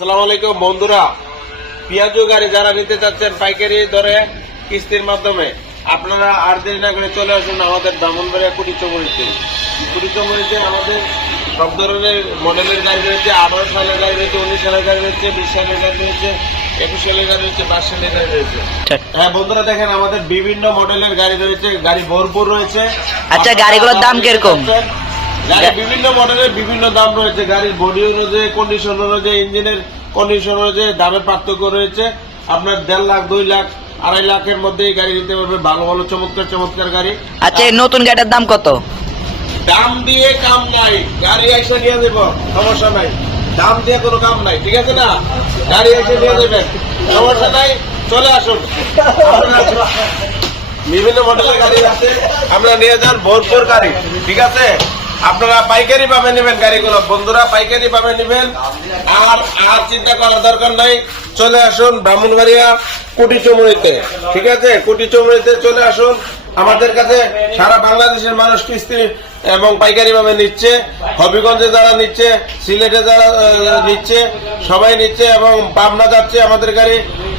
আসসালামু আলাইকুম বন্ধুরা। পেঁয়াজু গাড়ি যারা নিতে চাচ্ছেন পাইকারি দরে কিস্তির মাধ্যমে আপনারা আর দেরি না করে চলে আসুন আমাদের ব্রাহ্মণবাড়িয়া কুটি চমরিতে কুটি চমরিতে আমাদের সব ধরনের মডেলের গাড়ি রয়েছে আঠারো সালের গাড়ি রয়েছে উনিশ সালের গাড়ি রয়েছে বিশ সালের গাড়ি রয়েছে একুশ সালের গাড়ি রয়েছে বাইশ সালের গাড়ি রয়েছে। হ্যাঁ বন্ধুরা দেখেন আমাদের বিভিন্ন মডেলের গাড়ি রয়েছে গাড়ি ভরপুর রয়েছে। আচ্ছা, গাড়িগুলোর দাম কীরকম? বিভিন্ন মডেলের বিভিন্ন দাম রয়েছে। গাড়ির বডি অনুযায়ী কন্ডিশন অনুযায়ী ইঞ্জিনের কন্ডিশন অনুযায়ী দামের পার্থক্য রয়েছে। আপনার দেড় লাখ দুই লাখ আড়াই লাখের মধ্যে এই গাড়ি নিতে পারবে। ভালো ভালো চমৎকার চমৎকার গাড়ি। আচ্ছা এই নতুন গাড়ির দাম কত? দাম দিয়ে কাম নাই। গাড়ি এসে নিয়ে দেব সমস্যা নাই। দাম দিয়ে কোনো কাম নাই ঠিক আছে না? গাড়ি এসে নিয়ে দেবেন সমস্যা নাই চলে আসুন। বিভিন্ন মডেলের গাড়ি আছে আমরা নিয়ে যান ভরপুর গাড়ি ঠিক আছে? আপনারা পাইকারি ভাবে নেবেন গাড়িগুলো। বন্ধুরা, পাইকারি ভাবে নেবেন। আর আর চিন্তা করার দরকার নাই। চলে আসুন ব্রাহ্মণবাড়িয়া কুটি চমড়িতে ঠিক আছে? কুটি চমড়িতে চলে আসুন। আমাদের কাছে সারা বাংলাদেশের মানুষ কিস্তি এবং পাইকারি ভাবে নিচ্ছে। হবিগঞ্জে যারা নিচ্ছে, সিলেটে যারা নিচ্ছে, সবাই নিচ্ছে এবং পাবনা যাচ্ছে আমাদের গাড়ি।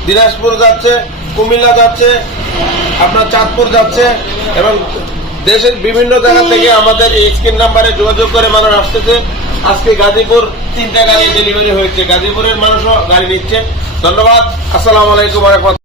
দিনাজপুর যাচ্ছে, কুমিল্লা যাচ্ছে, আপনার চাঁদপুর যাচ্ছে এবং দেশের বিভিন্ন জায়গা থেকে আমাদের এই স্ক্রিন নাম্বারে যোগাযোগ করে মানুষ আসতেছে। আজকে গাজীপুর তিনটা গাড়ি ডেলিভারি হয়েছে। গাজীপুরের মানুষও গাড়ি নিচ্ছে। ধন্যবাদ। আসসালামু আলাইকুম